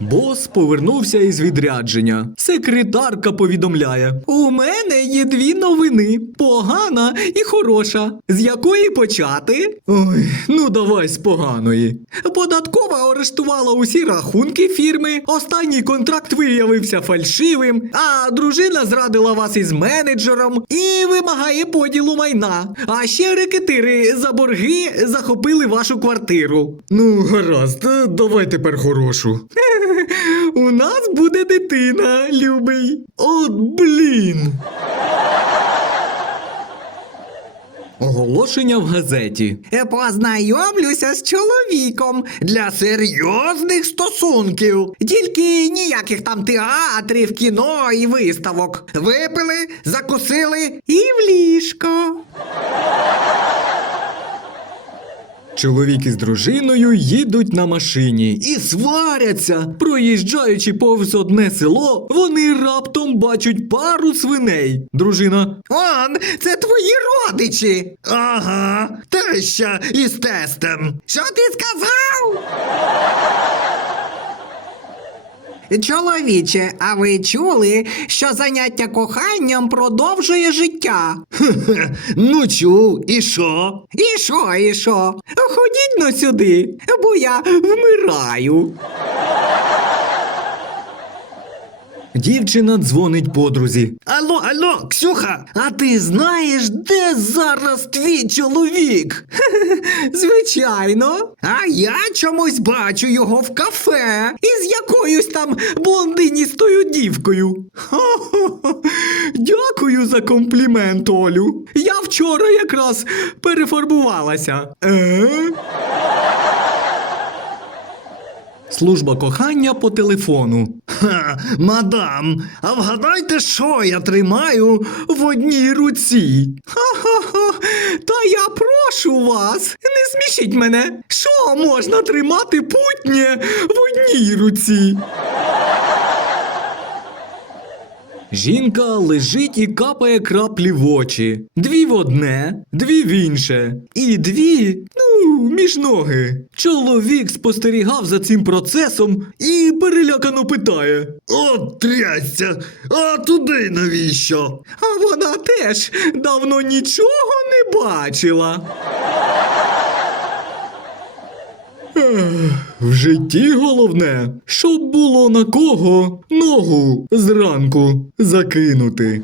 Бос повернувся із відрядження. Секретарка повідомляє: У мене є дві новини: погана і хороша. З якої почати? Ой, ну давай з поганої. Податкова арештувала усі рахунки фірми. Останній контракт виявився фальшивим, а дружина зрадила вас із менеджером і вимагає поділу майна. А ще рекетири за борги захопили вашу квартиру. Ну, гаразд, давай тепер хорошу. У нас буде дитина, любий. От блін. Оголошення в газеті. Познайомлюся з чоловіком для серйозних стосунків. Тільки ніяких там театрів, кіно і виставок. Випили, закусили і в ліжко. Чоловік із дружиною їдуть на машині і сваряться. Проїжджаючи повз одне село, вони раптом бачать пару свиней. Дружина. Он, це твої родичі. Ага, теща із тестем. Що ти сказав? Чоловіче, а ви чули, що заняття коханням продовжує життя? Ну чув, і що? І що, і що? Ходіть но сюди, бо я вмираю. Дівчина дзвонить подрузі. Алло, алло, Ксюха, а ти знаєш, де зараз твій чоловік? Звичайно. А я чомусь бачу його в кафе із якоюсь там блондиністою дівкою. Хо-хо-хо. Дякую за комплімент, Олю. Я вчора якраз перефарбувалася. Е? Служба кохання по телефону. Ха, мадам, а вгадайте, що я тримаю В одній руці. Ха-ха-ха. Та я прошу вас, не смішіть мене. Що можна тримати путнє в одній руці? Жінка лежить і капає краплі в очі. Дві в одне, дві в інше. І дві, ну, між ноги. Чоловік спостерігав за цим процесом і перелякано питає. От трясся, а туди навіщо? А вона теж давно нічого не бачила. В житті головне, щоб було на кого ногу зранку закинути.